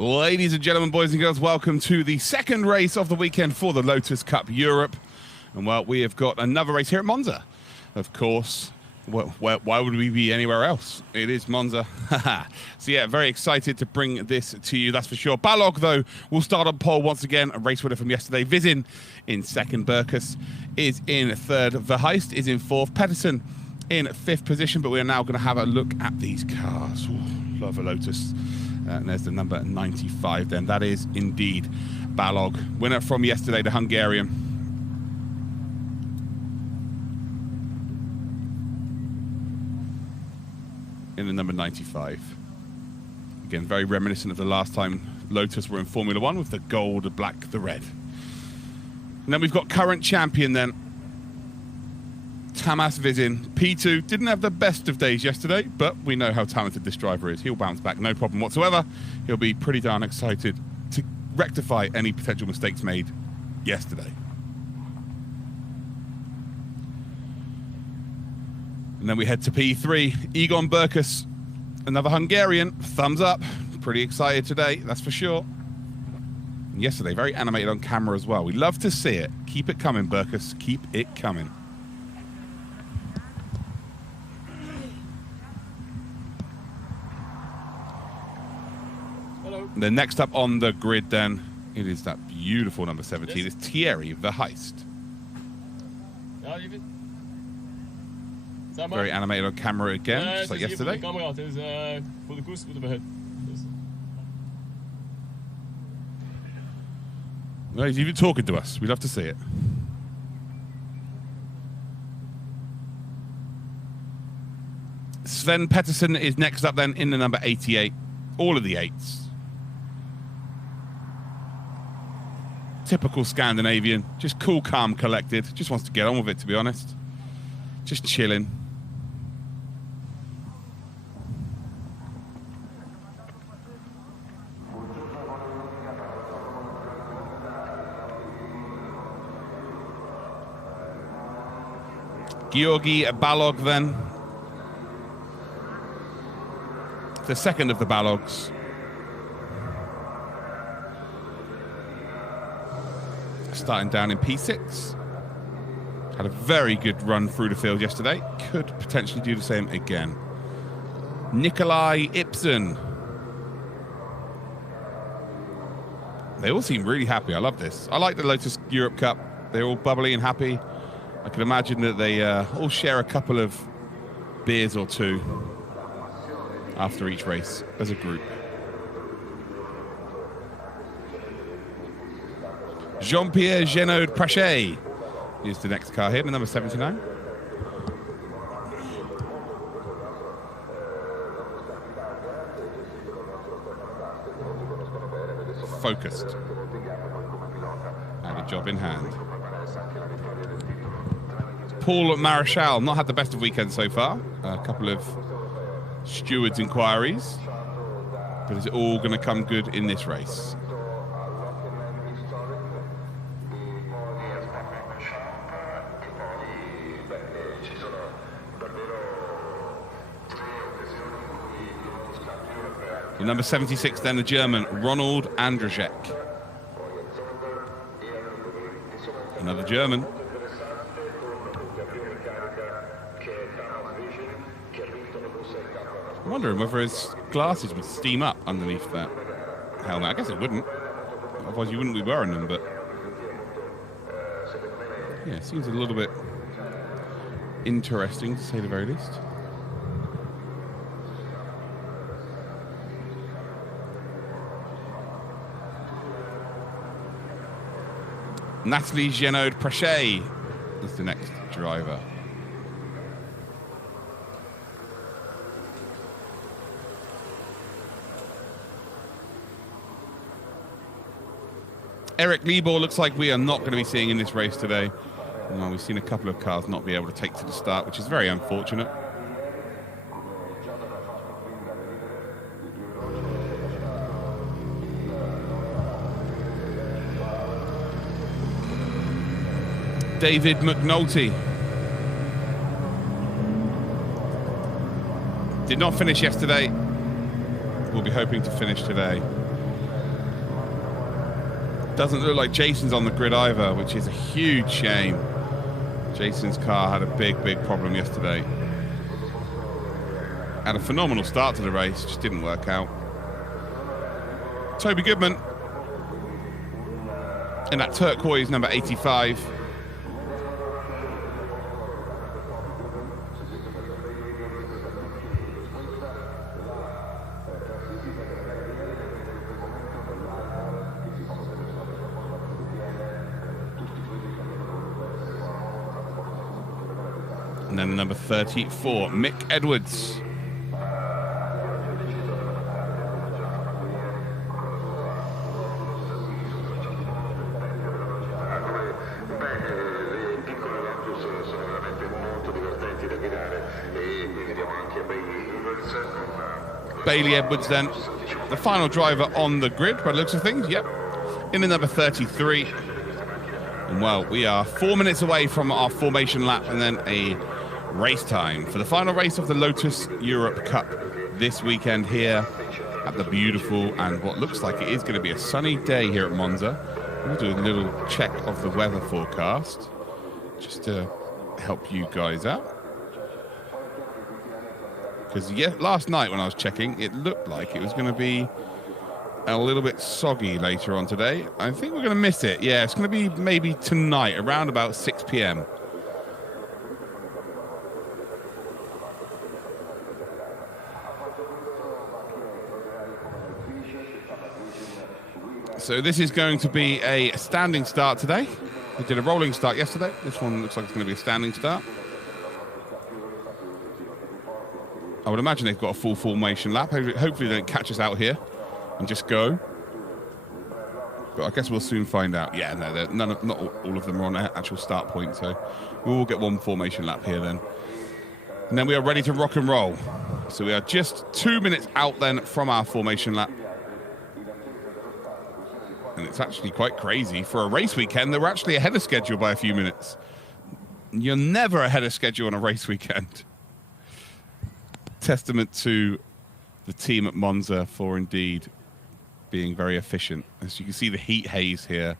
Ladies and gentlemen, boys and girls, welcome to the second race of the weekend for the Lotus Cup Europe. And well, we have got another race here at Monza. Of course, why would we be anywhere else? It is Monza. So yeah, very excited to bring this to you, that's for sure. Balog, though, will start on pole once again. A race winner from yesterday. Vizin in second. Burkus is in third. Verheist is in fourth. Pedersen in fifth position. But we are now going to have a look at these cars. Ooh, love a Lotus. And there's the number 95 then. That is indeed Balog. Winner from yesterday, the Hungarian. In the number 95. Again, very reminiscent of the last time Lotus were in Formula One with the gold, the black, the red. And then we've got current champion then. Tamas Vizin, P2, didn't have the best of days yesterday, but we know how talented this driver is. He'll bounce back, no problem whatsoever. He'll be pretty darn excited to rectify any potential mistakes made yesterday. And then we head to P3, Egon Burkus, another Hungarian, thumbs up. Pretty excited today, that's for sure. And yesterday, very animated on camera as well. We love to see it. Keep it coming, Burkus, keep it coming. And then next up on the grid then, it is that beautiful number 17. It's Thierry Verheist. Very animated on camera again, just like yesterday. Well, he's even talking to us. We love to see it. Sven Pettersson is next up then in the number 88. All of the 8s. Typical Scandinavian, just cool, calm, collected. Just wants to get on with it, to be honest. Just chilling. Georgi Balog then. The second of the Balogs. Starting down in P6. Had a very good run through the field yesterday. Could potentially do the same again. Nikolai Ibsen. They all seem really happy. I love this. I like the Lotus Europe Cup. They're all bubbly and happy. I can imagine that they all share a couple of beers or two after each race as a group. Jean-Pierre Genode Prache is the next car here, the number 79. Focused. And a job in hand. Paul Marichal, not had the best of weekends so far. A couple of stewards' inquiries. But is it all going to come good in this race? The number 76 then, the German, Ronald Andrzejek. Another German. I'm wondering whether his glasses would steam up underneath that helmet. I guess it wouldn't. Otherwise you wouldn't be wearing them, but... yeah, it seems a little bit interesting, to say the very least. Natalie Genode Prache is the next driver. Eric Liebor looks like we are not going to be seeing in this race today. Well, we've seen a couple of cars not be able to take to the start, which is very unfortunate. David McNulty did not finish yesterday. We'll be hoping to finish today. Doesn't look like Jason's on the grid either, which is a huge shame. Jason's car had a big, big problem yesterday. Had a phenomenal start to the race, just didn't work out. Toby Goodman in that turquoise number 85. And then the number 34, Mick Edwards. Bailey Edwards then, the final driver on the grid by the looks of things, yep. In the number 33. And well, we are 4 minutes away from our formation lap and then a race time for the final race of the Lotus Europe Cup this weekend here at the beautiful and what looks like it is going to be a sunny day here at Monza. We'll do a little check of the weather forecast just to help you guys out. Because last night when I was checking, it looked like it was going to be a little bit soggy later on today. I think we're going to miss it. Yeah, it's going to be maybe tonight, around about 6 p.m. So this is going to be a standing start today. We did a rolling start yesterday. This one looks like it's going to be a standing start. I would imagine they've got a full formation lap. Hopefully they don't catch us out here and just go. But I guess we'll soon find out. Yeah, no, not all of them are on their actual start point, so we will get one formation lap here then. And then we are ready to rock and roll. So we are just 2 minutes out then from our formation lap. And it's actually quite crazy. For a race weekend, they were actually ahead of schedule by a few minutes. You're never ahead of schedule on a race weekend. Testament to the team at Monza for indeed being very efficient. As you can see the heat haze here.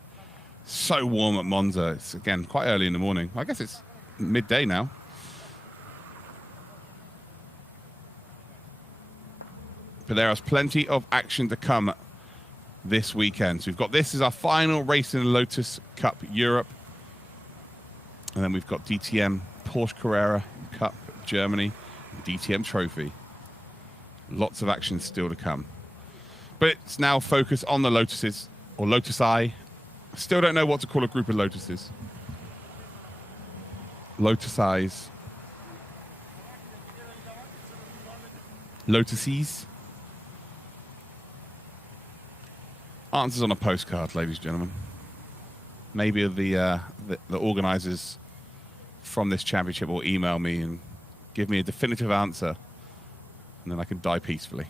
So warm at Monza. It's, again, quite early in the morning. I guess it's midday now. But there is plenty of action to come this weekend. So we've got this as our final race in the Lotus Cup Europe. And then we've got DTM Porsche Carrera Cup Germany. DTM Trophy. Lots of action still to come. But it's now focused on the Lotuses, or Lotus I. Still don't know what to call a group of Lotuses. Lotus Eyes. Lotuses. Answers on a postcard, ladies and gentlemen. Maybe the organisers from this championship will email me and give me a definitive answer, and then I can die peacefully.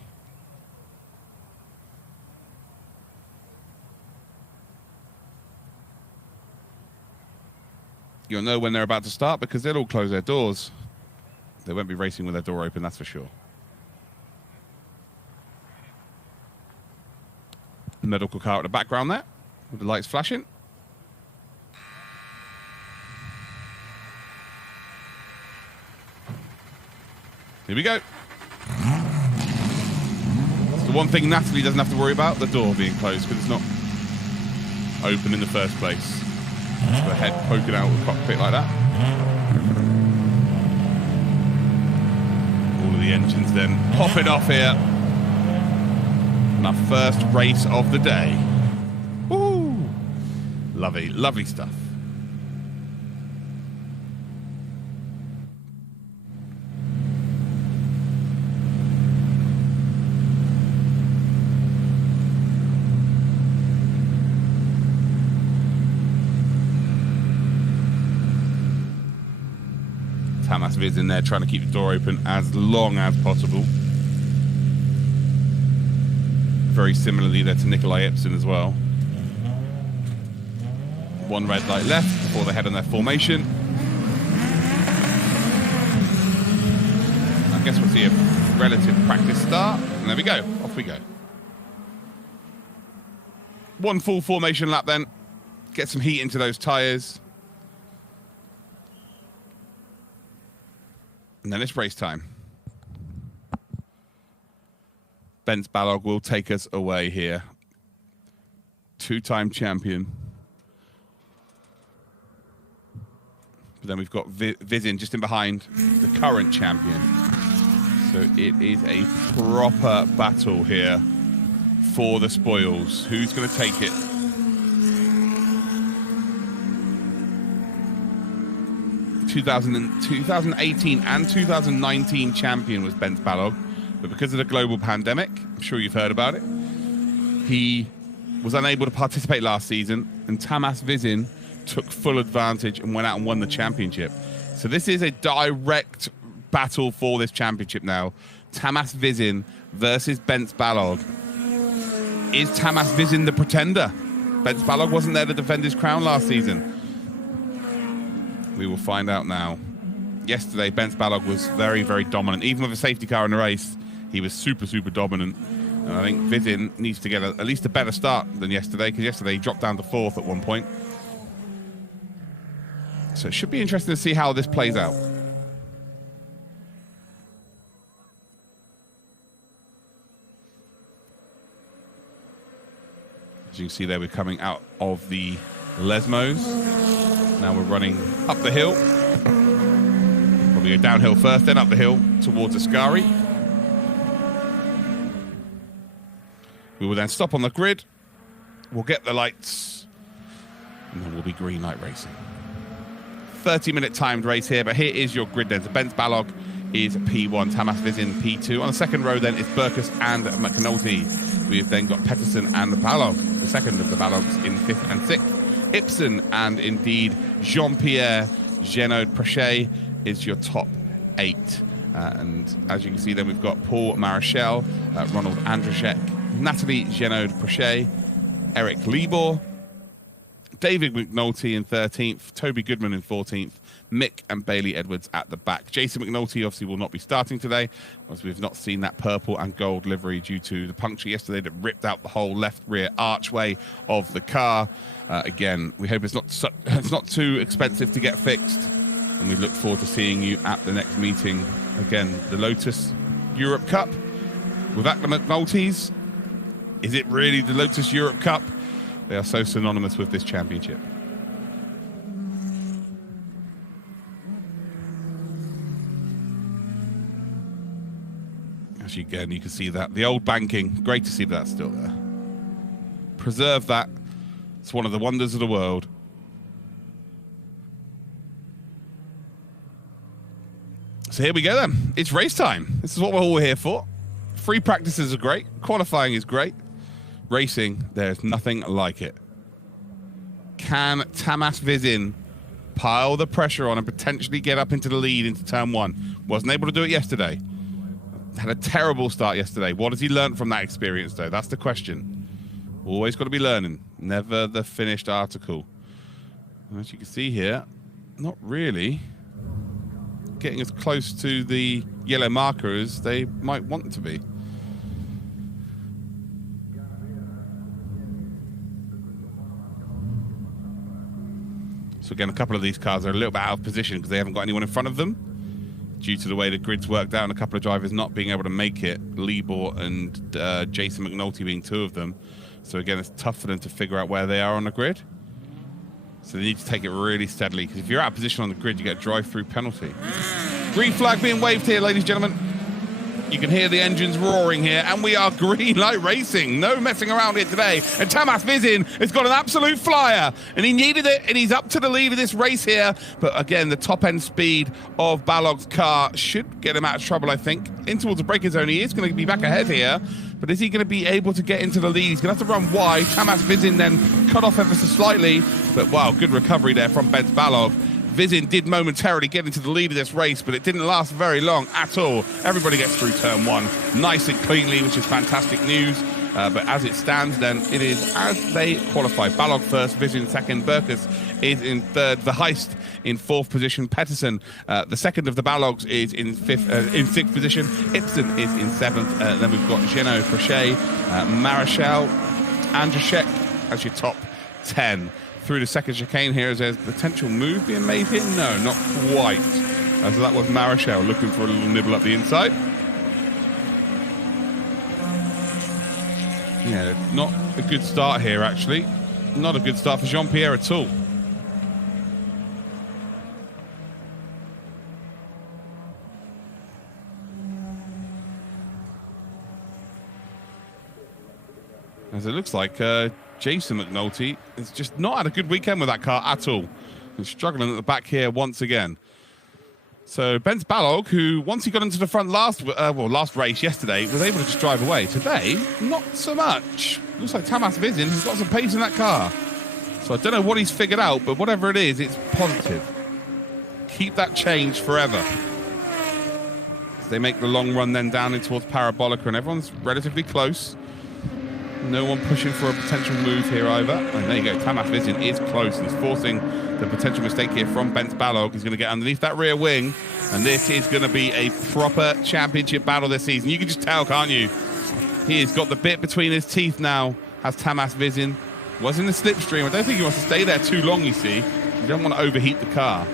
You'll know when they're about to start because they'll all close their doors. They won't be racing with their door open, that's for sure. The medical car at the background there, with the lights flashing. Here we go. It's the one thing Natalie doesn't have to worry about, the door being closed, because it's not open in the first place. Just the head poking out of the cockpit like that. All of the engines then popping off here. And our first race of the day. Woo! Lovely, lovely stuff. Tamas Viz in there trying to keep the door open as long as possible. Very similarly there to Nikolai Ipsen as well. One red light left before they head on their formation. I guess we'll see a relative practice start. And there we go. Off we go. One full formation lap then. Get some heat into those tyres. And then it's race time. Bence Balog will take us away here. Two-time champion. But then we've got Vizin just in behind, the current champion. So it is a proper battle here for the spoils. Who's going to take it? In 2018 and 2019 champion was Bence Balog, but because of the global pandemic, I'm sure you've heard about it, he was unable to participate last season, and Tamas Vizin took full advantage and went out and won the championship. So this is a direct battle for this championship now. Tamas Vizin versus Bence Balog. Is Tamas Vizin the pretender? Bence Balog wasn't there to defend his crown last season. We will find out now. Yesterday, Bence Balog was very, very dominant. Even with a safety car in the race, he was super, super dominant. And I think Vizin needs to get at least a better start than yesterday, because yesterday he dropped down to 4th at one point. So it should be interesting to see how this plays out. As you can see there, we're coming out of the Lesmos. Now we're running up the hill. Probably go downhill first, then up the hill towards Ascari. We will then stop on the grid. We'll get the lights. And then we'll be green light racing. 30-minute timed race here, but here is your grid then. So Bence Balog is P1, Tamas Vizin P2. On the second row then, it's Burkus and McNulty. We've then got Peterson and Balog, the second of the Balogs, in 5th and 6th. Ibsen and indeed Jean-Pierre Genode Prechet is your top 8. And as you can see then, we've got Paul Marichal, Ronald Andrzejek, Natalie Genode Prechet, Eric Libor, David McNulty in 13th, Toby Goodman in 14th, Mick and Bailey Edwards at the back. Jason McNulty obviously will not be starting today, as we've not seen that purple and gold livery due to the puncture yesterday that ripped out the whole left rear archway of the car. Again, we hope it's not too expensive to get fixed, and we look forward to seeing you at the next meeting. Again, the Lotus Europe Cup with the McNultys. Is it really the Lotus Europe Cup? They are so synonymous with this championship. As you again, you can see that. The old banking, great to see that still there. Preserve that. It's one of the wonders of the world. So here we go then. It's race time. This is what we're all here for. Free practices are great. Qualifying is great. Racing, there's nothing like it. Can Tamas Vizin pile the pressure on and potentially get up into the lead into turn 1? Wasn't able to do it yesterday. Had a terrible start yesterday. What has he learned from that experience, though? That's the question. Always got to be learning. Never the finished article. And as you can see here, not really getting as close to the yellow marker as they might want to be. So again, a couple of these cars are a little bit out of position because they haven't got anyone in front of them due to the way the grid's worked out and a couple of drivers not being able to make it, Libor and Jason McNulty being 2 of them. So again, it's tough for them to figure out where they are on the grid. So they need to take it really steadily, because if you're out of position on the grid, you get a drive-through penalty. Green flag being waved here, ladies and gentlemen. You can hear the engines roaring here, and we are green light racing. No messing around here today. And Tamas Vizin has got an absolute flyer, and he needed it, and he's up to the lead of this race here. But again, the top-end speed of Balog's car should get him out of trouble, I think. In towards the braking zone, he is going to be back ahead here. But is he going to be able to get into the lead? He's going to have to run wide. Tamas Vizin then cut off ever so slightly. But wow, good recovery there from Bence Balog. Vizin did momentarily get into the lead of this race, but it didn't last very long at all. Everybody gets through turn 1 nice and cleanly, which is fantastic news. But as it stands, then it is as they qualify. Balog first, Vizin second, Burkus is in 3rd, Verheist in 4th position, Peterson, the second of the Balogs, is in 6th position, Ibsen is in 7th. Then we've got Genode Prechet, Marichal, Andrzejek, as your top 10. Through the second chicane here, is there potential move being made here? No, not quite. As that was Marichal looking for a little nibble up the inside. Yeah, not a good start here, actually. Not a good start for Jean-Pierre at all. As it looks like Jason McNulty has just not had a good weekend with that car at all. He's struggling at the back here once again. So Bence Balog, who once he got into the front last race yesterday, was able to just drive away. Today, not so much. Looks like Tamas Vizin has got some pace in that car. So I don't know what he's figured out, but whatever it is, it's positive. Keep that change forever. As they make the long run then down in towards Parabolica, and everyone's relatively close. No one pushing for a potential move here either. And there you go, Tamas Vizin is close and is forcing the potential mistake here from Bence Balog. He's going to get underneath that rear wing, and this is going to be a proper championship battle this season. You can just tell, can't you? He has got the bit between his teeth now, has Tamas Vizin. Was in the slipstream. I don't think he wants to stay there too long, you see. You don't want to overheat the car.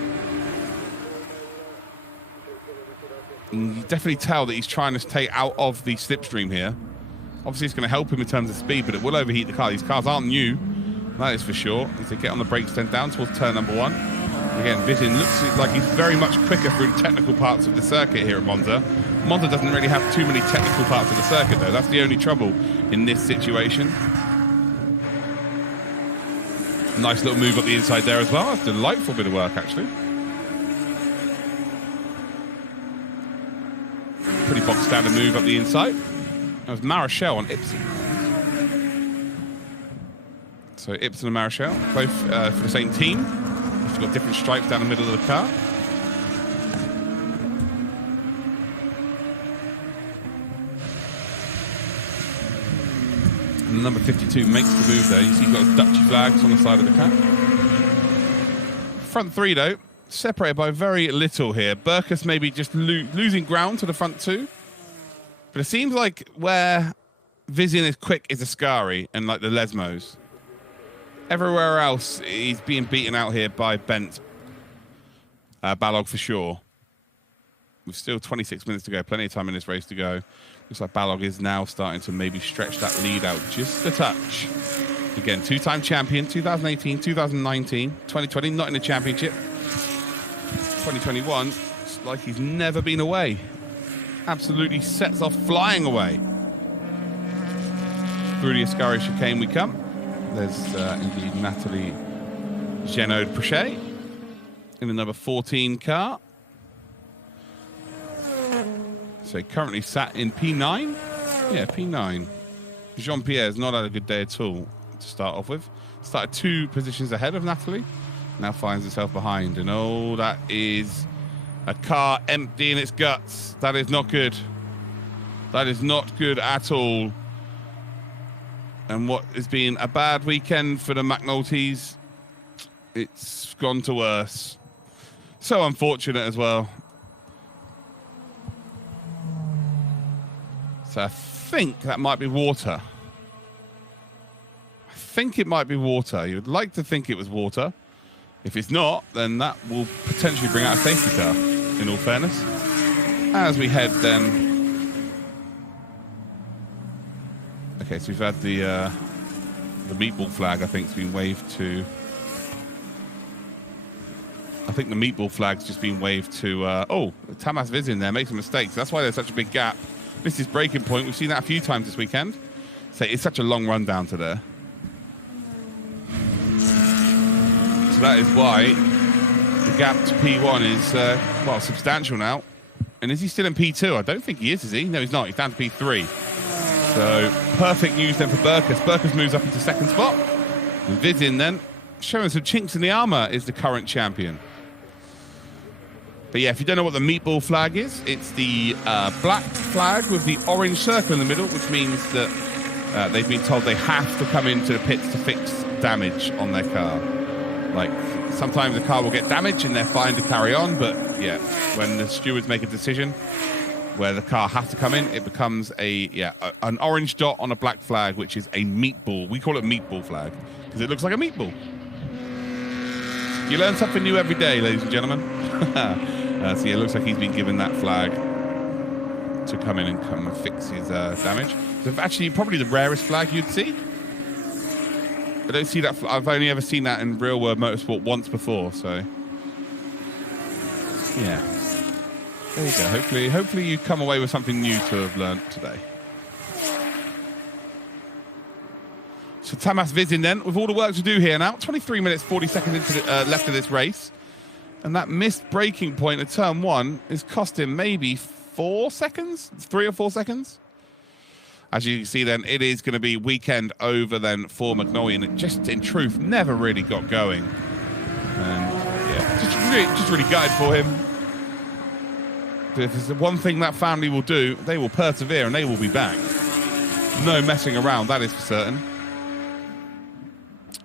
And you definitely tell that he's trying to stay out of the slipstream here. Obviously, it's going to help him in terms of speed, but it will overheat the car. These cars aren't new, that is for sure. As they get on the brakes then down towards turn number 1. Again, Vizin looks like he's very much quicker through the technical parts of the circuit here at Monza. Monza doesn't really have too many technical parts of the circuit, though. That's the only trouble in this situation. Nice little move up the inside there as well. That's a delightful bit of work, actually. Pretty box standard move up the inside. That was Marichal on Ibsen. So Ibsen and Marichal, both for the same team. They've got different stripes down the middle of the car. And number 52 makes the move there. You see you've got Dutchy flags on the side of the car. Front 3, though, separated by very little here. Burkus maybe just losing ground to the front 2. But it seems like where Vizin is quick is Ascari and like the Lesmos. Everywhere else, he's being beaten out here by Bence Balog for sure. With still 26 minutes to go, plenty of time in this race to go. Looks like Balog is now starting to maybe stretch that lead out just a touch. Again, 2-time champion, 2018, 2019, 2020, not in the championship. 2021, it's like he's never been away. Absolutely sets off flying away. Through the Ascari chicane we come. There's indeed Natalie Genode-Prochet in the number 14 car. So currently sat in P9. Yeah, P9. Jean-Pierre's not had a good day at all to start off with. Started 2 positions ahead of Natalie. Now finds herself behind. And oh, that is a car emptying its guts. That is not good. That is not good at all. And what has been a bad weekend for the McNultys, it's gone to worse. So unfortunate as well. So I think that might be water. I think it might be water. You would like to think it was water. If it's not, then that will potentially bring out a safety car, in all fairness. As we head then... Okay, so we've had the meatball flag, I think, has been waved to... I think the meatball flag's just been waved to... oh, Tamas Vizin there makes a mistake. So that's why there's such a big gap. This is breaking point. We've seen that a few times this weekend. So it's such a long run down to there. So that is why the gap to P1 is, well, substantial now. And is he still in P2? I don't think he is he? No, he's not. He's down to P3. So perfect news then for Burkus. Burkus moves up into second spot. And Vizin then, showing some chinks in the armour, is the current champion. But yeah, if you don't know what the meatball flag is, it's the black flag with the orange circle in the middle, which means that they've been told they have to come into the pits to fix damage on their car. Like, sometimes the car will get damaged and they're fine to carry on, but yeah, when the stewards make a decision, where the car has to come in, it becomes an orange dot on a black flag, which is a meatball. We call it meatball flag because it looks like a meatball. You learn something new every day, ladies and gentlemen. So yeah, it looks like he's been given that flag to come in and come and fix his damage. So actually, probably the rarest flag you'd see. I don't see that. I've only ever seen that in real world motorsport once before. So yeah, there you go. Hopefully you come away with something new to have learnt today. So Tamas Vizin then, with all the work to do here now, 23 minutes 40 seconds into left of this race, and that missed braking point at turn 1 is costing maybe 4 seconds, 3 or 4 seconds. As you can see then, it is going to be weekend over then for Magnolia. It just, in truth, never really got going. And yeah, just really gutted for him. If there's one thing that family will do, they will persevere and they will be back. No messing around, that is for certain.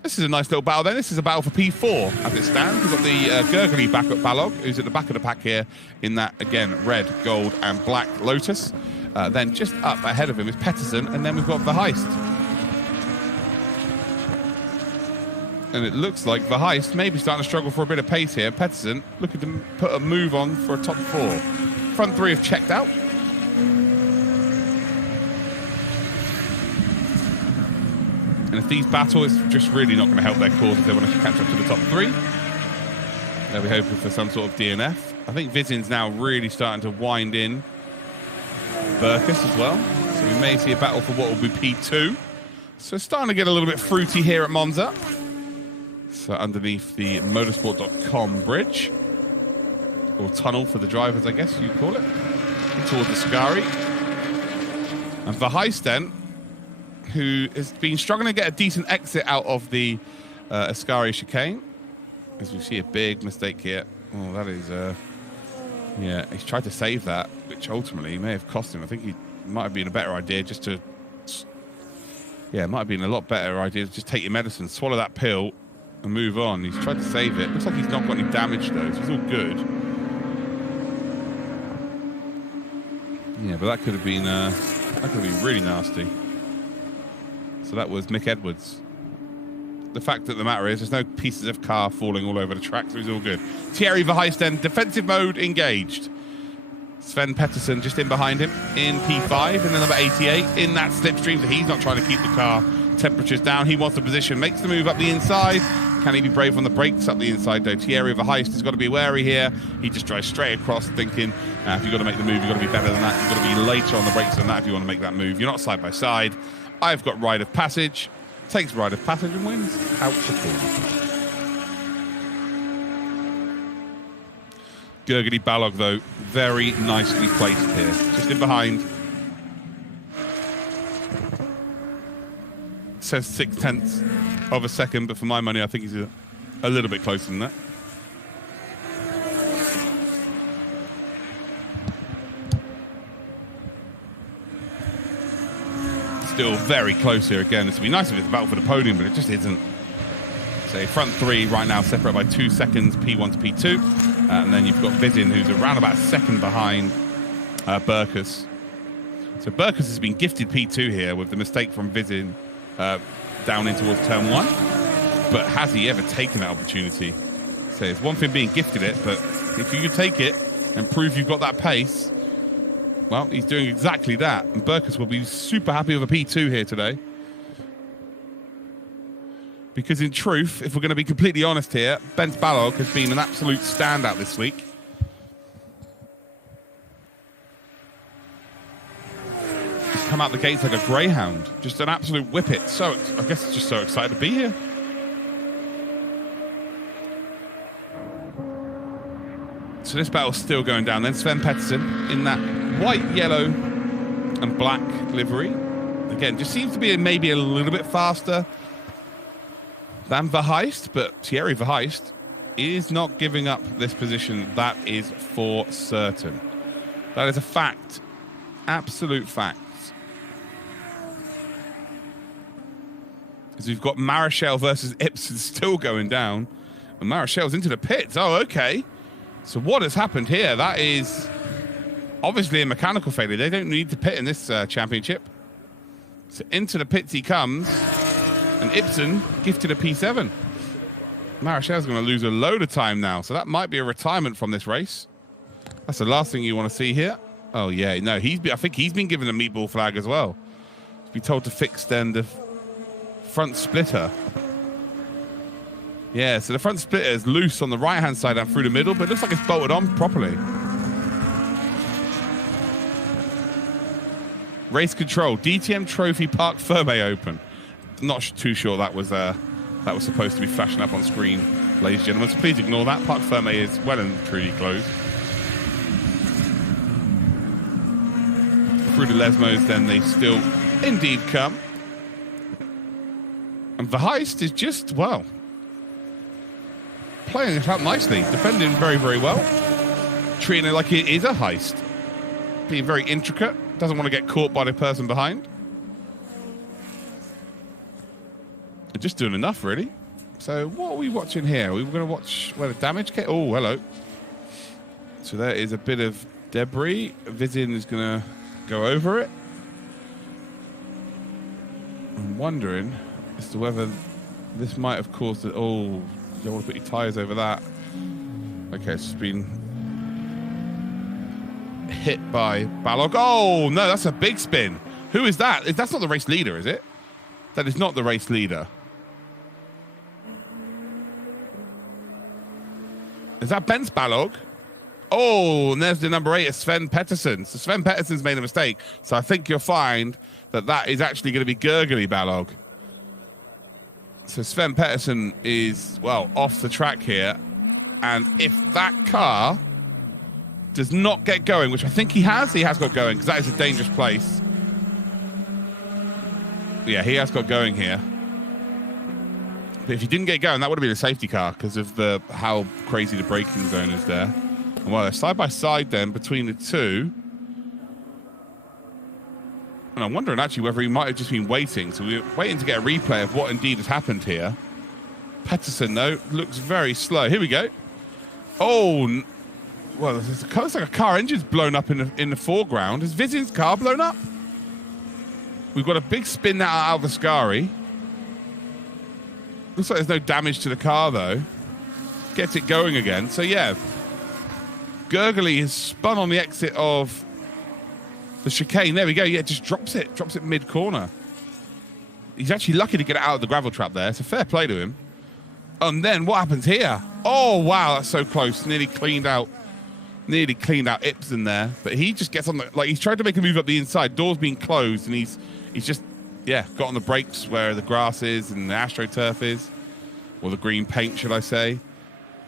This is a nice little battle then. This is a battle for P4 as it stands. We've got the gurgly backup Balog, who's at the back of the pack here in that, again, red, gold and black Lotus. Then just up ahead of him is Petterson, and then we've got Verheist. And it looks like Verheist may be starting to struggle for a bit of pace here. Petterson looking to put a move on for a top 4. Front 3 have checked out. And if these battle, it's just really not going to help their cause if they want to catch up to the top 3. They'll be hoping for some sort of DNF. I think Vizin's now really starting to wind in Burkus as well. So we may see a battle for what will be P2. So starting to get a little bit fruity here at Monza. So underneath the motorsport.com bridge. Or tunnel for the drivers, I guess you'd call it. Towards the Ascari. And Verheist then, who has been struggling to get a decent exit out of the Ascari chicane. As we see a big mistake here. Oh, that is... yeah, he's tried to save that, which ultimately may have cost him. I think he might have been a better idea just to... Yeah, it might have been a lot better idea to just take your medicine, swallow that pill, and move on. He's tried to save it. Looks like he's not got any damage, though, so he's all good. Yeah, but that could have been really nasty. So that was Mick Edwards. The fact that the matter is, there's no pieces of car falling all over the track, so he's all good. Thierry Verheist then, defensive mode engaged. Sven Petterson just in behind him in P5, and then number 88 in that slipstream, so he's not trying to keep the car temperatures down. He wants the position, makes the move up the inside. Can he be brave on the brakes up the inside, though? Thierry Verheist has got to be wary here. He just drives straight across thinking, if you've got to make the move, you've got to be better than that. You've got to be later on the brakes than that if you want to make that move. You're not side by side. I've got rite of passage. Takes rite of passage and wins out to 4. Gurgly Balog, though, very nicely placed here. Just in behind. Says 0.6 of a second, but for my money, I think he's a little bit closer than that. Still very close here again. This would be nice if it's a battle for the podium, but it just isn't. So front 3 right now separated by 2 seconds, P1 to P2. And then you've got Vizin, who's around about a second behind Burkus. So Burkus has been gifted P2 here with the mistake from Vizin down in towards turn 1. But has he ever taken that opportunity? So it's one thing being gifted it, but if you could take it and prove you've got that pace, well, he's doing exactly that. And Burkus will be super happy with a P2 here today. Because in truth, if we're going to be completely honest here, Bent Balog has been an absolute standout this week. He's come out the gates like a greyhound. Just an absolute whippet. So, I guess it's just so excited to be here. So this battle's still going down. Then Sven Petterson in that white, yellow and black livery. Again, just seems to be maybe a little bit faster than Verheist, but Thierry Verheist is not giving up this position. That is for certain. That is a fact. Absolute fact. Because we've got Marichal versus Ibsen still going down. And Marichal's into the pits. Oh, okay. So what has happened here? That is obviously a mechanical failure. They don't need to pit in this championship. So into the pits he comes, and Ibsen gifted a P7. Marichel's going to lose a load of time now, so that might be a retirement from this race. That's the last thing you want to see here. Oh yeah, no, I think he's been given a meatball flag as well. He's been told to fix then the front splitter. Yeah, so the front splitter is loose on the right-hand side and through the middle, but it looks like it's bolted on properly. Race control, DTM Trophy Parc Fermé Open. Not too sure that was supposed to be flashing up on screen, ladies and gentlemen, so please ignore that. Parc Fermé is well and truly closed. Through the Lesmos, then they still indeed come. And the heist is just, well, playing it up nicely, defending very, very well. Treating it like it is a heist. Being very intricate, doesn't want to get caught by the person behind. They're just doing enough, really. So what are we watching here? We're going to watch where the damage came. Oh, hello. So there is a bit of debris. Vizin is going to go over it. I'm wondering as to whether this might have caused it. Oh, you don't want to put your tyres over that. Okay, so it's been hit by Balog. Oh, no, that's a big spin. Who is that? That's not the race leader, is it? That is not the race leader. Is that Benz Balog? Oh, and there's the number 8, Sven Pettersson. So Sven Pettersson's made a mistake. So I think you'll find that that is actually going to be Gurgly Balog. So Sven Pettersson is, well, off the track here. And if that car does not get going, which I think he has got going, because that is a dangerous place. Yeah, he has got going here. But if he didn't get going, that would have been a safety car because of how crazy the braking zone is there. And well, they're side by side then between the two. And I'm wondering actually whether he might have just been waiting. So we're waiting to get a replay of what indeed has happened here. Pettersson, though, looks very slow. Here we go. Oh, well, it looks like a car engine's blown up in the foreground. Is Vizin's car blown up? We've got a big spin now out of Ascari. Looks like there's no damage to the car, though. Gets it going again. So, yeah. Gurgly has spun on the exit of the chicane. There we go. Yeah, just drops it. Drops it mid-corner. He's actually lucky to get it out of the gravel trap there. It's a fair play to him. And then what happens here? Oh, wow. That's so close. Nearly cleaned out Ibsen there. But he just gets on the... Like, he's tried to make a move up the inside. Door's been closed, and he's just... Yeah, got on the brakes where the grass is and the AstroTurf is. Or the green paint, should I say.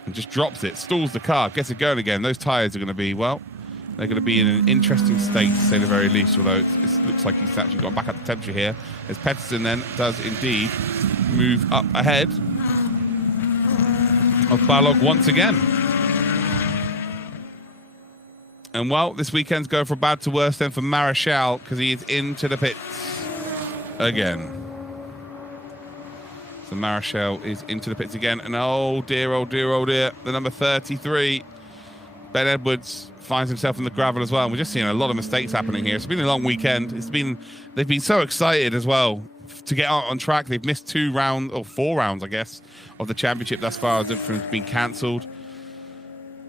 And just drops it, stalls the car, gets it going again. Those tyres are going to be, well, they're going to be in an interesting state, to say the very least. Although it looks like he's actually gone back up the temperature here. As Pettersson then does indeed move up ahead of Balog once again. And, well, this weekend's going from bad to worse then for Marichal because he is into the pits again. So Marichal is into the pits again. And oh dear, oh dear, oh dear. The number 33, Ben Edwards, finds himself in the gravel as well. And we're just seeing a lot of mistakes happening here. It's been a long weekend. They've been so excited as well to get out on track. They've missed 2 rounds, or 4 rounds, I guess, of the championship thus far as everything's been cancelled.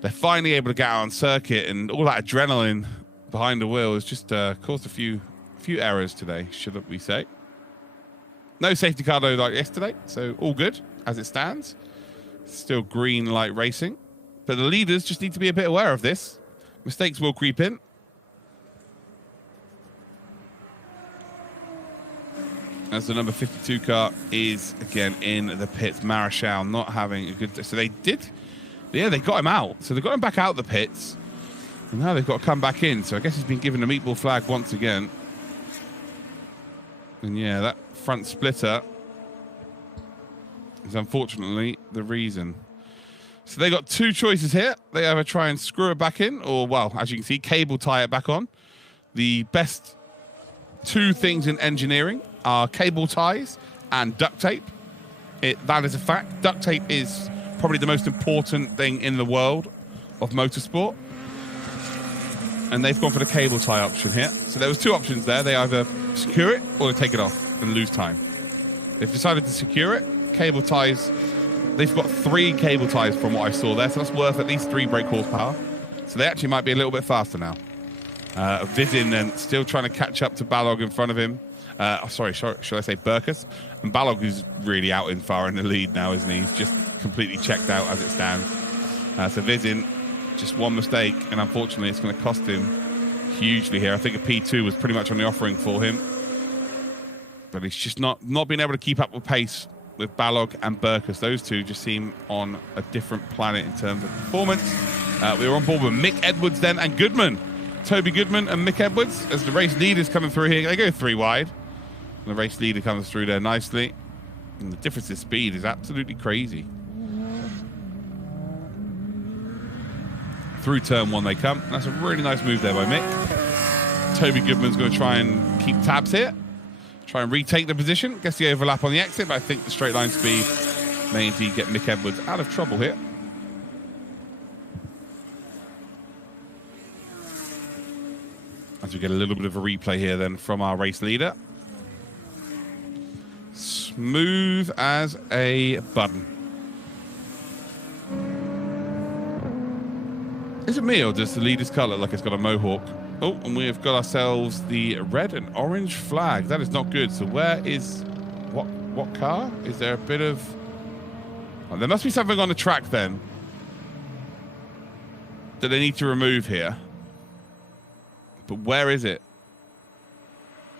They're finally able to get out on circuit, and all that adrenaline behind the wheel has just caused a few errors today, should we say. No safety car though like yesterday, so all good as it stands. Still green light racing. But the leaders just need to be a bit aware of this. Mistakes will creep in. As the number 52 car is again in the pits. Marichal not having a good day. So they got him out. So they got him back out of the pits. And now they've got to come back in. So I guess he's been given a meatball flag once again. And yeah, that front splitter is unfortunately the reason. So they got 2 choices here. They either try and screw it back in, or, well, as you can see, cable tie it back on. The best 2 things in engineering are cable ties and duct tape. That is a fact. Duct tape is probably the most important thing in the world of motorsport. and they've gone for the cable tie option here. So there was two options there. They either secure it or they take it off and lose time. They've decided to secure it. Cable ties, they've got 3 cable ties from what I saw there, so that's worth at least 3 brake horsepower. So they actually might be a little bit faster now. Vizin then still trying to catch up to Balog in front of him. Should I say Burkus? And Balog is really out in far in the lead now, isn't he? He's just completely checked out as it stands. So Vizin, just one mistake, and unfortunately it's going to cost him hugely here. I think a P2 was pretty much on the offering for him. But he's just not been able to keep up with pace with Balog and Burkus. Those two just seem on a different planet in terms of performance. We were on board with Mick Edwards then and Goodman. Toby Goodman and Mick Edwards as the race leaders coming through here. They go 3 wide. And the race leader comes through there nicely. And the difference in speed is absolutely crazy. Through turn 1 they come. That's a really nice move there by Mick. Toby Goodman's going to try and keep tabs here. Try and retake the position. Gets the overlap on the exit, but I think the straight line speed may indeed get Mick Edwards out of trouble here. As we get a little bit of a replay here then from our race leader. Smooth as a button. Is it me or does the leader's car look like it's got a mohawk? Oh, and we've got ourselves the red and orange flag. That is not good. So where is... What car? Is there a bit of... Oh, there must be something on the track then that they need to remove here. But where is it?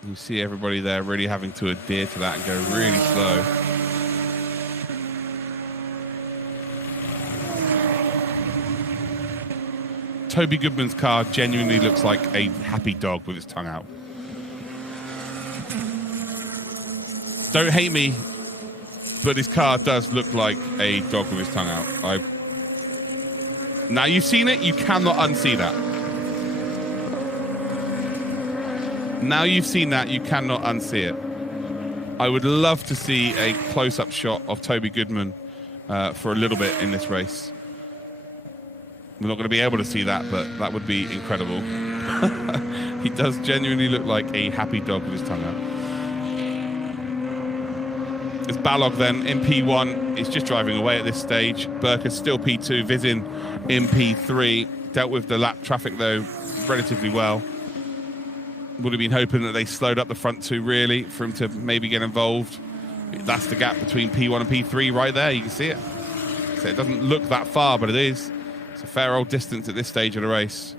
You see everybody there really having to adhere to that and go really slow. Toby Goodman's car genuinely looks like a happy dog with its tongue out. Don't hate me, but his car does look like a dog with his tongue out. Now you've seen it, you cannot unsee that. Now you've seen that, you cannot unsee it. I would love to see a close-up shot of Toby Goodman for a little bit in this race. We're not going to be able to see that, but that would be incredible. He does genuinely look like a happy dog with his tongue out. It's Balog then in P1. He's just driving away at this stage. Burkus still P2. Vizin in P3. Dealt with the lap traffic, though, relatively well. Would have been hoping that they slowed up the front 2, really, for him to maybe get involved. That's the gap between P1 and P3 right there. You can see it. So it doesn't look that far, but it is. It's a fair old distance at this stage of the race.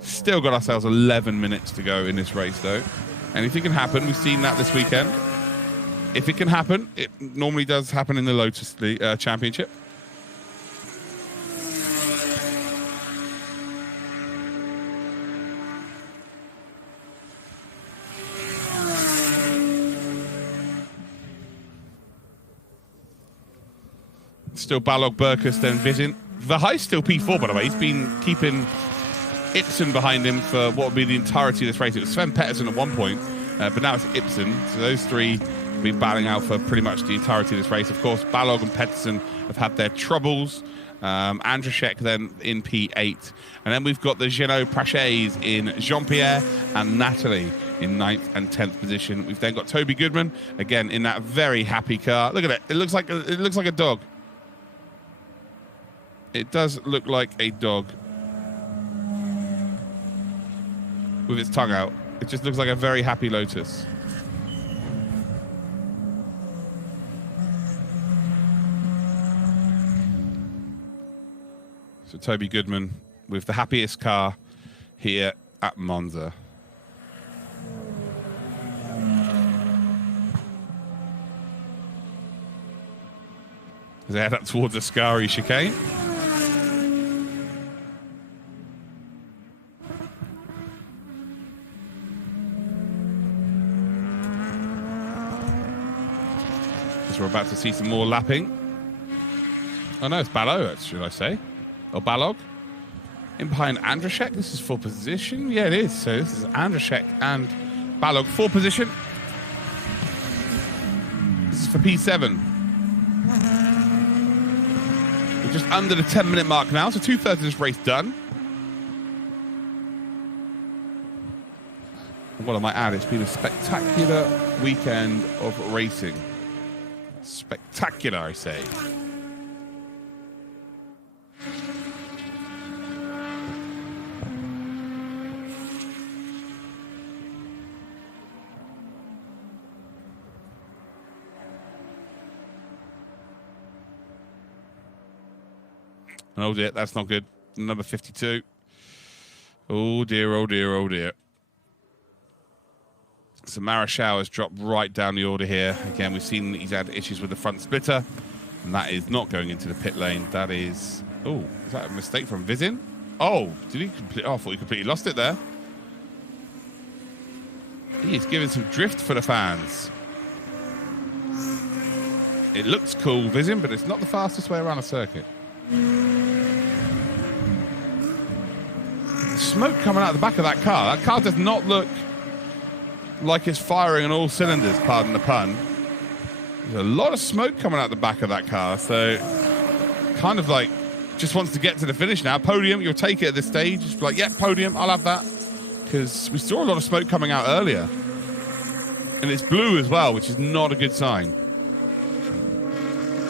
Still got ourselves 11 minutes to go in this race, though. Anything can happen. We've seen that this weekend. If it can happen, it normally does happen in the Lotus Championship. Still Balog, Burkus, then Vizin. Vahai's still P4, by the way. He's been keeping Ibsen behind him for what would be the entirety of this race. It was Sven Pettersson at one point, but now it's Ibsen. So those three have been battling out for pretty much the entirety of this race. Of course, Balog and Pettersson have had their troubles. Andrzejczyk then in P8. And then we've got the Jeannot Praches in Jean-Pierre and Natalie in 9th and 10th position. We've then got Toby Goodman, again, in that very happy car. Look at it. It looks like a dog. It does look like a dog with its tongue out. It just looks like a very happy Lotus. So Toby Goodman with the happiest car here at Monza. As they head up towards the Scari chicane. We're about to see some more lapping. Oh no, it's Balog, should I say? Or Balog. In behind Andrzejczyk. This is for position. Yeah, it is. So this is Andrzejczyk and Balog for position. This is for P7. We're just under the 10-minute mark now, so 2/3 of this race done. What I might add, it's been a spectacular weekend of racing. Spectacular, I say. Oh dear, that's not good. Number 52. Oh dear, oh dear, oh dear. So Marichal has dropped right down the order here. Again, we've seen he's had issues with the front splitter, and that is not going into the pit lane. That is... Oh, is that a mistake from Vizin? Oh, did he complete... Oh, I thought he completely lost it there. He is giving some drift for the fans. It looks cool, Vizin, but it's not the fastest way around a circuit. Smoke coming out of the back of that car. That car does not look like it's firing on all cylinders, pardon the pun. There's a lot of smoke coming out the back of that car, so kind of like just wants to get to the finish now. Podium, you'll take it at this stage. Just like, yeah, podium, I'll have that. Because we saw a lot of smoke coming out earlier. And it's blue as well, which is not a good sign.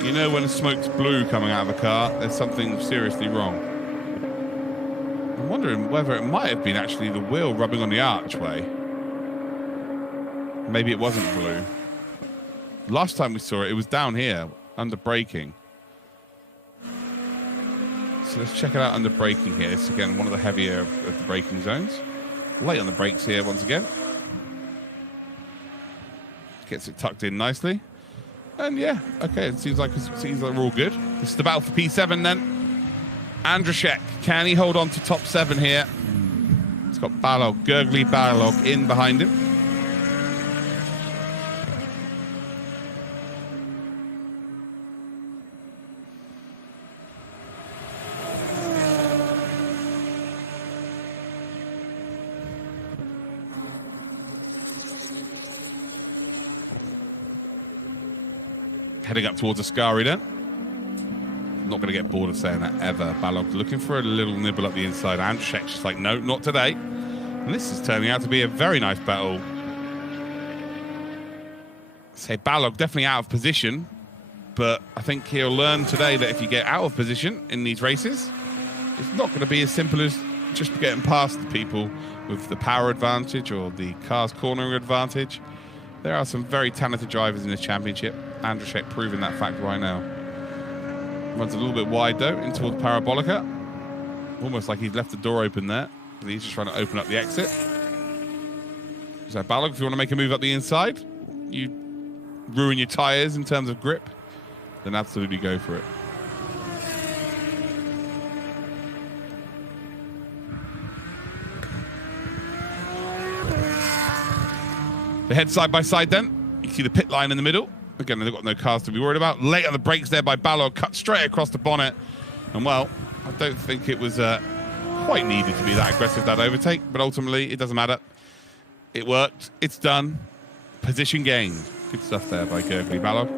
You know when the smoke's blue coming out of a car, there's something seriously wrong. I'm wondering whether it might have been actually the wheel rubbing on the archway. Maybe it wasn't blue. Last time we saw it, it was down here, under braking. So let's check it out under braking here. It's, again, one of the heavier of the braking zones. Late on the brakes here once again. Gets it tucked in nicely. And yeah, okay, it seems like we're all good. This is the battle for P7 then. Andrzejczyk, can he hold on to top 7 here? It's got Balog, Gurgly Balog in behind him. Heading up towards Ascari then. Not going to get bored of saying that ever. Balog looking for a little nibble up the inside. Andrzejczyk's just like, no, not today. And this is turning out to be a very nice battle. Say Balog definitely out of position, but I think he'll learn today that if you get out of position in these races, it's not going to be as simple as just getting past the people with the power advantage or the car's cornering advantage. There are some very talented drivers in this championship. Andrzejczyk proving that fact right now. Runs a little bit wide though, in towards Parabolica. Almost like he's left the door open there. He's just trying to open up the exit. So Balog, if you want to make a move up the inside, you ruin your tyres in terms of grip, then absolutely go for it. They head side by side then. You see the pit line in the middle. Again, they've got no cars to be worried about. Late on the brakes there by Balog, cut straight across the bonnet. And well, I don't think it was quite needed to be that aggressive, that overtake, but ultimately it doesn't matter. It worked, it's done. Position gained. Good stuff there by Gurgly Balog.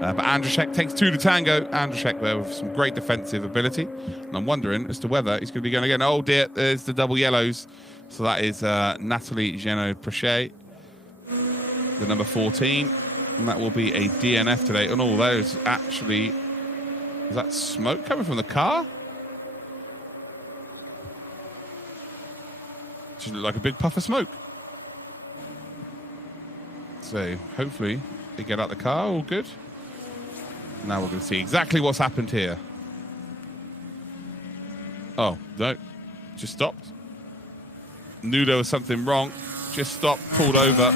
But Andrzejczyk takes 2 to tango. Andrzejczyk there with some great defensive ability. And I'm wondering as to whether he's going to be going again. Oh dear, there's the double yellows. So that is Natalie Genot-Prechet, the number 14. And that will be a DNF today. And all those actually... Is that smoke coming from the car? Just look like a big puff of smoke. So hopefully they get out the car, all good. Now we're going to see exactly what's happened here. Oh, no. Just stopped. Knew there was something wrong. Just stopped, pulled over.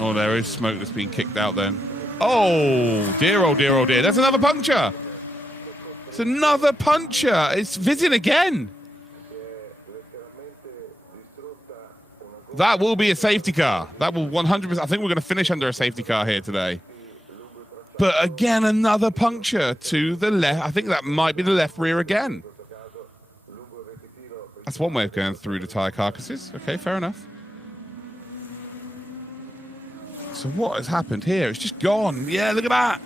Oh, there is smoke that's been kicked out then. Oh, dear, oh, dear, oh, dear. That's another puncture. It's another puncture. It's Vizin again. That will be a safety car. That will 100%. I think we're going to finish under a safety car here today. But again, another puncture to the left. I think that might be the left rear again. That's one way of going through the tyre carcasses. Okay, fair enough. So what has happened here? It's just gone. Yeah, look at that.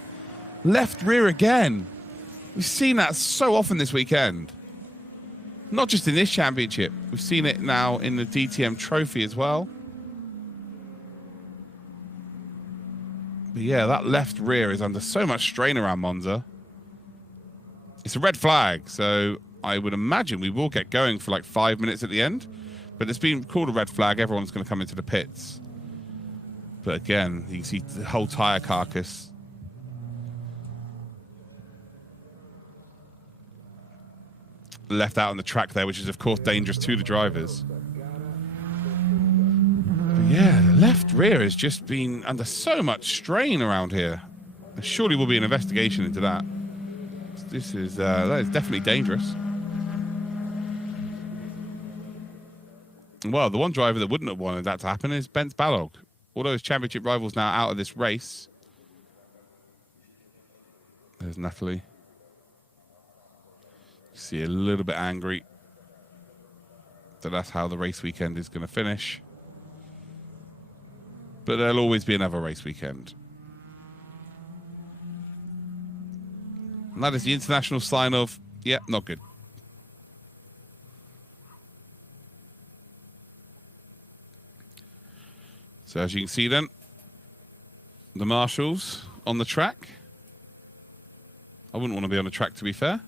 Left rear again. We've seen that so often this weekend. Not just in this championship. We've seen it now in the DTM Trophy as well. But yeah, that left rear is under so much strain around Monza. It's a red flag, so I would imagine we will get going for like 5 minutes at the end. But it's been called a red flag. Everyone's going to come into the pits. But again, you can see the whole tyre carcass. Left out on the track there, which is, of course, dangerous to the drivers. But yeah, the left rear has just been under so much strain around here. There surely will be an investigation into that. This is that is definitely dangerous. Well, the one driver that wouldn't have wanted that to happen is Bence Balog. All those championship rivals now out of this race. There's Natalie. See, a little bit angry. So that's how the race weekend is going to finish. But there'll always be another race weekend. And that is the international sign of, yeah, not good. So as you can see then, the marshals on the track. I wouldn't want to be on the track, to be fair.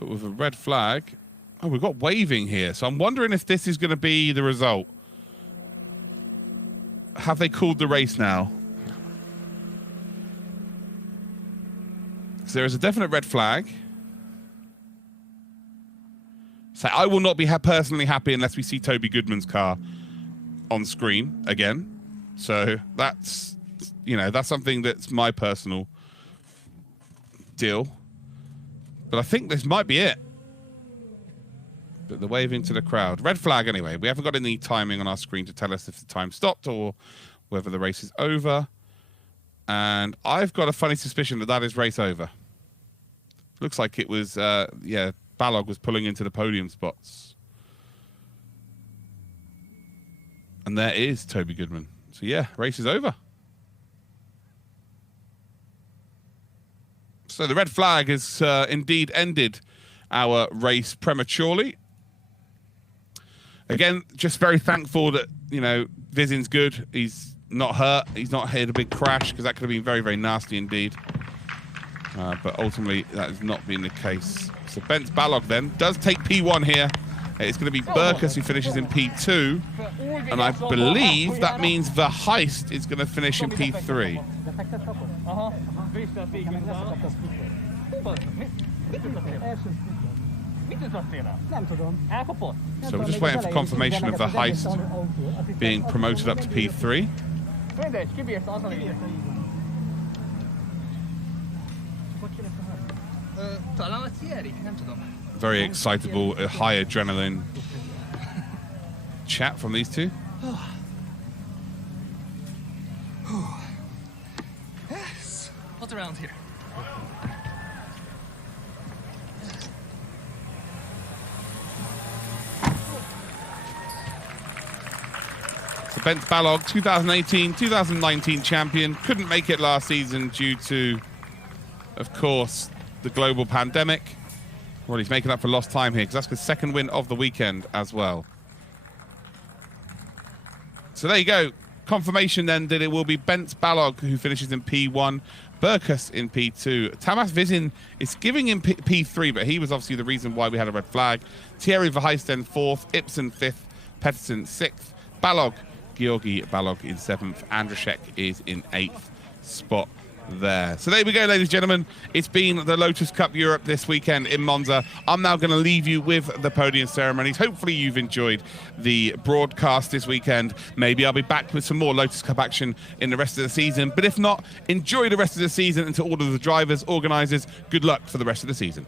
But with a red flag, oh, we've got waving here. So I'm wondering if this is going to be the result. Have they called the race now? So there is a definite red flag. So I will not be personally happy unless we see Toby Goodman's car on screen again. So that's, you know, that's something that's my personal deal. But I think this might be it. But the waving to the crowd. Red flag anyway. We haven't got any timing on our screen to tell us if the time stopped or whether the race is over. And I've got a funny suspicion that that is race over. Looks like it was, yeah, Balog was pulling into the podium spots. And there is Toby Goodman. So yeah, race is over. So the red flag has indeed ended our race prematurely. Again, just very thankful that, you know, Vizin's good. He's not hurt. He's not had a big crash, because that could have been very, very nasty indeed. But ultimately, that has not been the case. So Bence Balog then does take P1 here. It's going to be Burkus who finishes in P2. And I believe that means the Heist is going to finish in P3. So we're just waiting for confirmation of the Heist being promoted up to P3. Very excitable, high adrenaline chat from these two. Yes. What's around here? So Bence Balog, 2018, 2019 champion, couldn't make it last season due to, of course, the global pandemic. Well, he's making up for lost time here, because that's his second win of the weekend as well. So there you go. Confirmation then that it will be Bence Balog who finishes in P1, Burkus in P2. Tamas Vizin is giving him P3, but he was obviously the reason why we had a red flag. Thierry Verheijsten 4th, Ibsen 5th, Petterson 6th, Balog, Georgi Balog in 7th, Andrashek is in 8th spot there. So there we go, ladies and gentlemen. It's been the Lotus Cup Europe this weekend in Monza. I'm now going to leave you with the podium ceremonies. Hopefully you've enjoyed the broadcast this weekend. Maybe I'll be back with some more Lotus Cup action in the rest of the season. But if not, enjoy the rest of the season, and to all of the drivers, organisers, good luck for the rest of the season.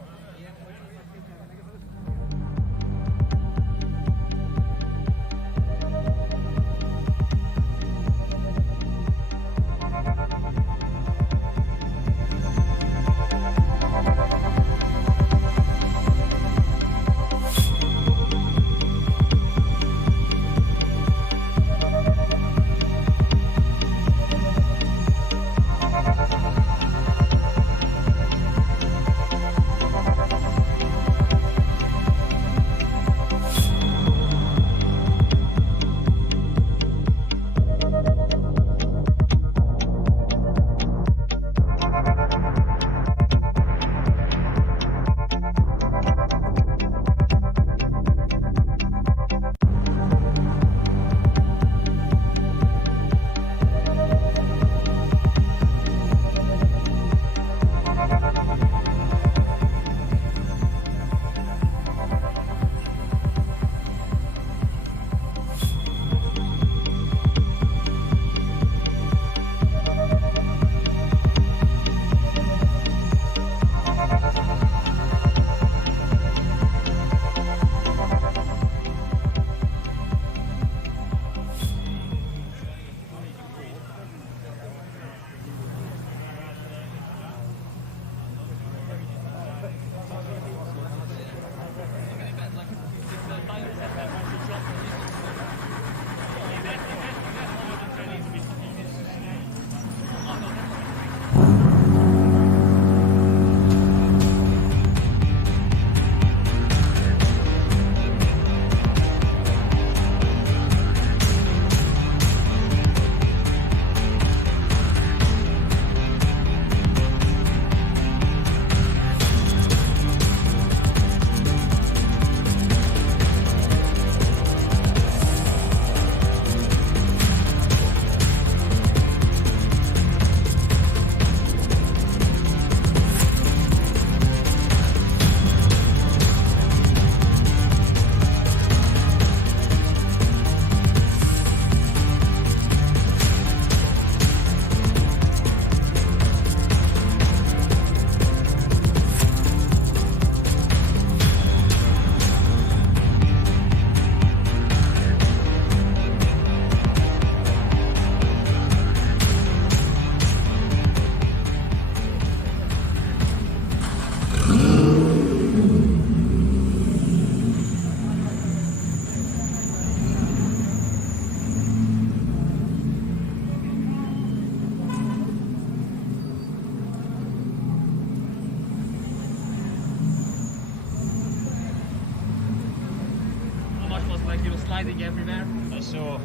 sliding everywhere. I saw.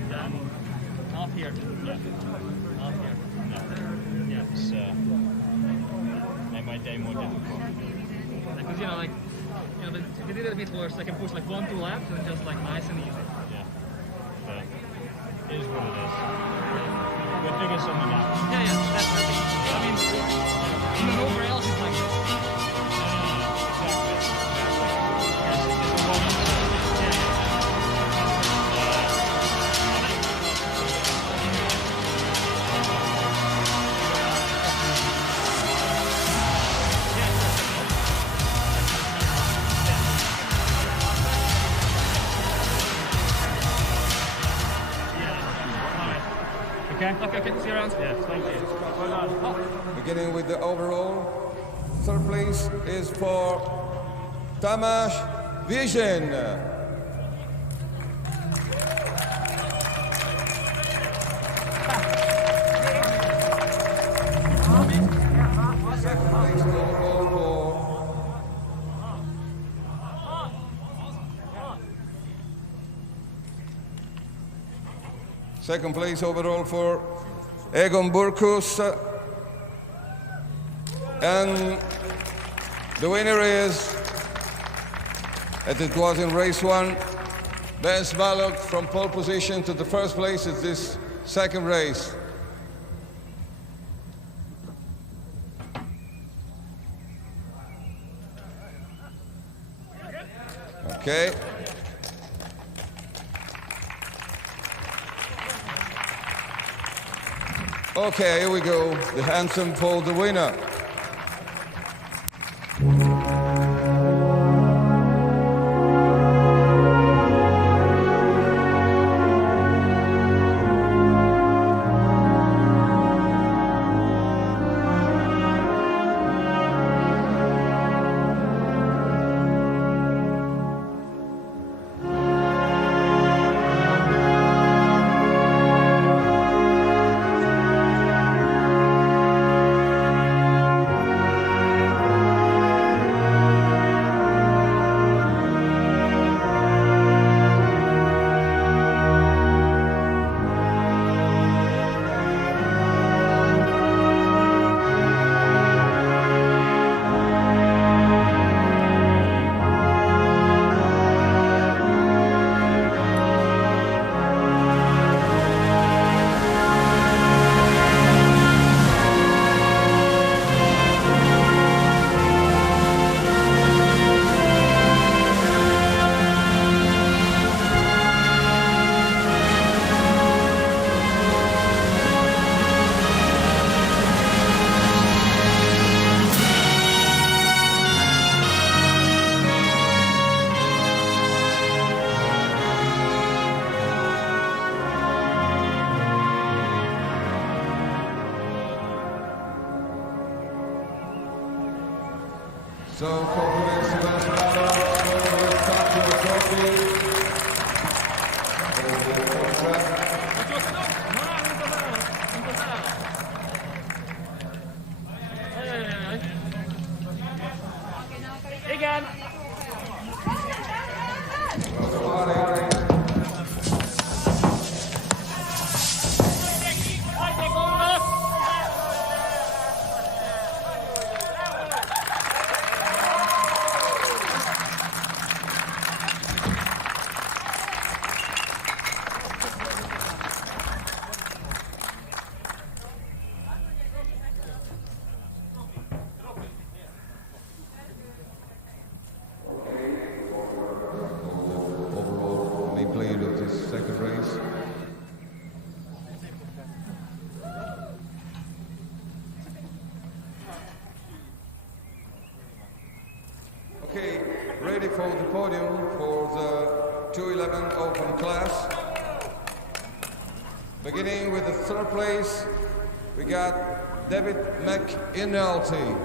Not here. Yeah. Not here. No. Yeah. It's made my day more difficult. Because if you did it a bit worse, I can push like 1, 2 laps and just like nice and easy. Yeah. But it is what it is. We'll figure something out. Yeah, definitely. I mean, nowhere else is like this. Okay, see you around. Yeah, thank you. Beginning with the overall, third place is for Tamas Vision. Second place overall for Egon Burkus. And the winner is, as it was in race 1, Ben Svalok from pole position to the first place in this second race. Okay. Okay, here we go. The handsome for the winner. So, compliments to Ben Svalok for his top to the trophy. Again. Overall, we played of this second race. Okay, ready for the podium for the 211 open class. Beginning with the third place, we got David McInulty.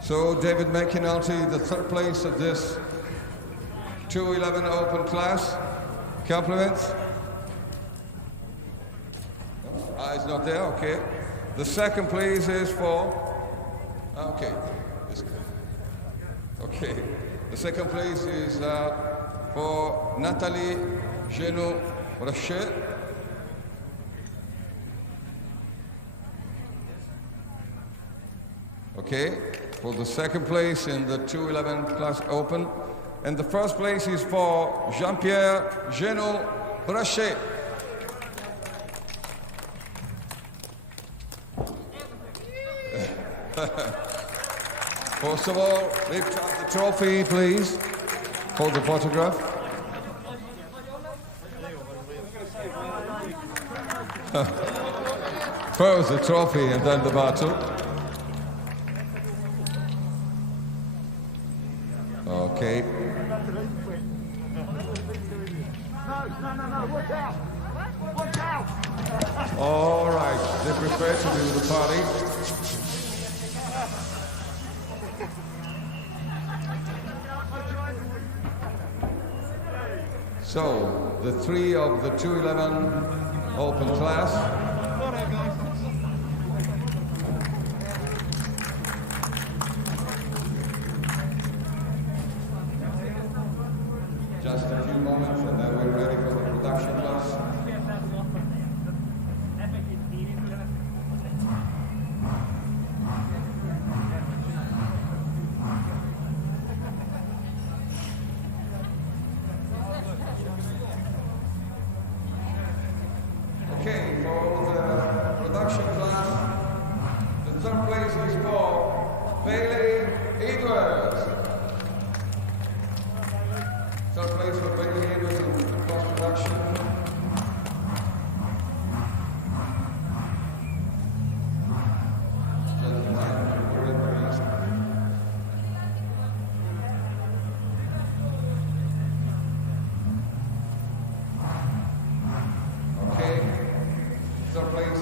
So David McInulty, the third place of this 211 open class. Compliments? It's not there, okay. The second place is for, okay. Okay, the second place is for Nathalie Genoux-Brachet. Okay, for the second place in the 211 class open. And the first place is for Jean-Pierre Genoux-Brachet. First of all, lift up the trophy, please. Hold the photograph. First the trophy and then the battle. Okay. All right, they prepare to do the party. So, the three of the 211 open class. Just a few moments and then we're ready for the production class. Okay, for the production class, the third place is for Bailey Edwards. Third place for Bailey Edwards in cross production. Just in time for the rest. Okay, third place